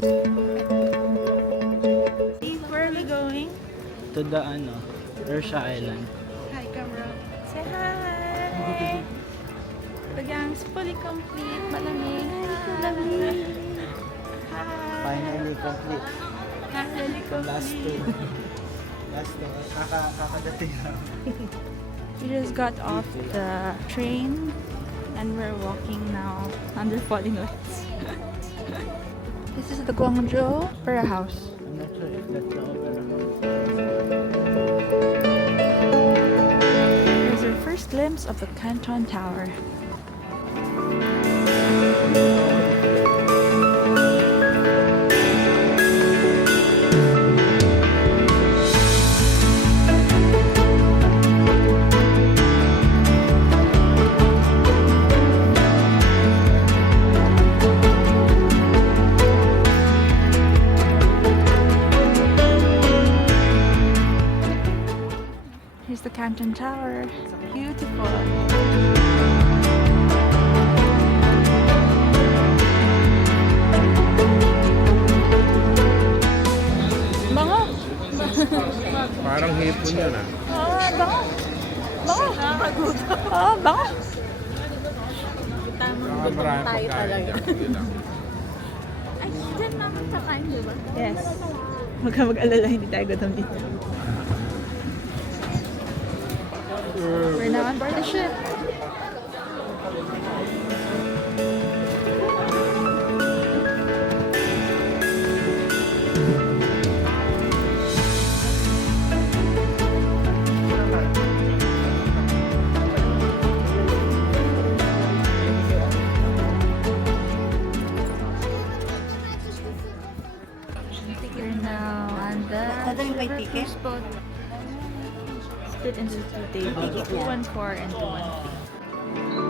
Where are we going? To the Ursha Island. Hi, camera. Say hi! The gang's fully complete. Malamig. Malamig. Hi! Finally complete. Finally Last complete. two. Last two. Kakadating lang. We just got off the train and we're walking now under falling lights. This is the Guangzhou Opera House. I'm not sure if that's the opera house. Here's our first glimpse of the Canton Tower. Here's the Canton Tower. It's beautiful. Bango! Parang hipon yan ah. Bango! Bango! Bango! Marami pagkain dyan. Yun lang. Ay, dyan naman sa kain, di ba? Yes. Huwag ka mag-alala, hindi tayo gutom dito. We're now on board the ship. We're now on the river cruise boat. Split into two tables, 214 and 215.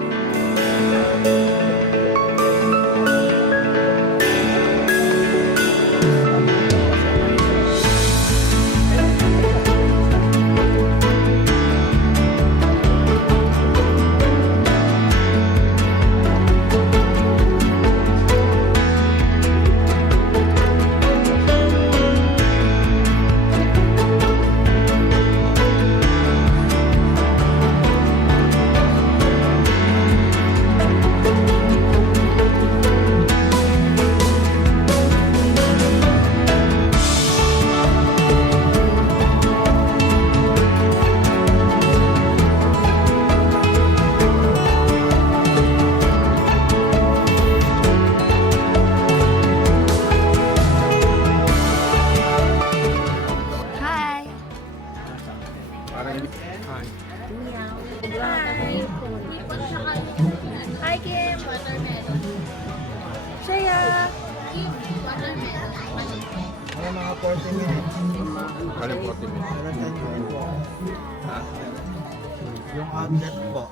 Hi! Parang Hi, Kim! Shaya! Ano mga 40 minutes? Parang 40 minutes. Pero 10 minutes po. Ha? Yung outlet po.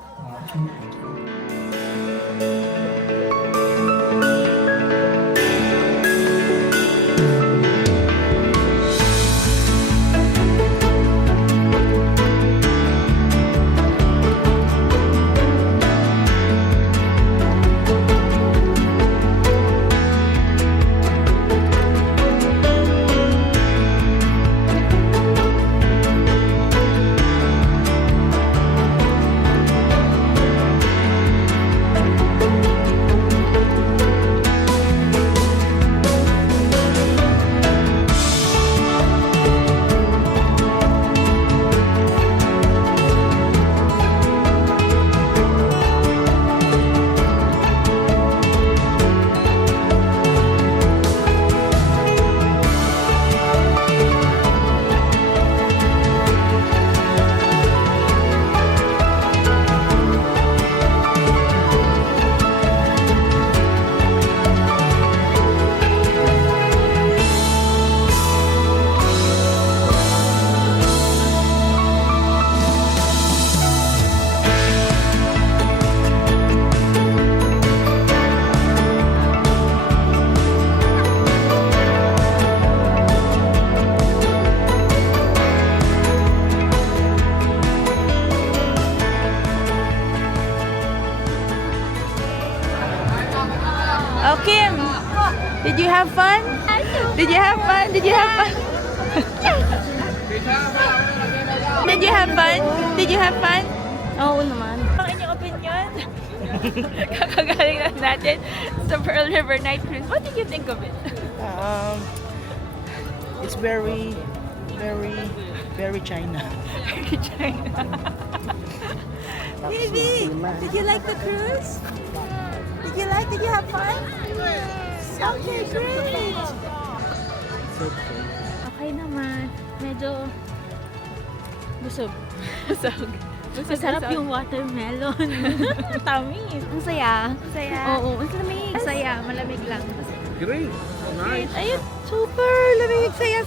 Did you have fun? Did you have fun? Did you have fun? Did you have fun? Oo naman. Ang inyong opinion? Kakagaling lang natin sa Pearl River Night Cruise. What did you think of it? It's very, very, very China. China. Baby, did you like the cruise? Did you have fun? Okay, great. Okay naman. Medyo busog. Busog. Masarap yung watermelon. Tamis. Ang saya. Saya. Oo, ang lamig. Saya, malamig lang. Great. Nice. Ayun, super lamig. Saya.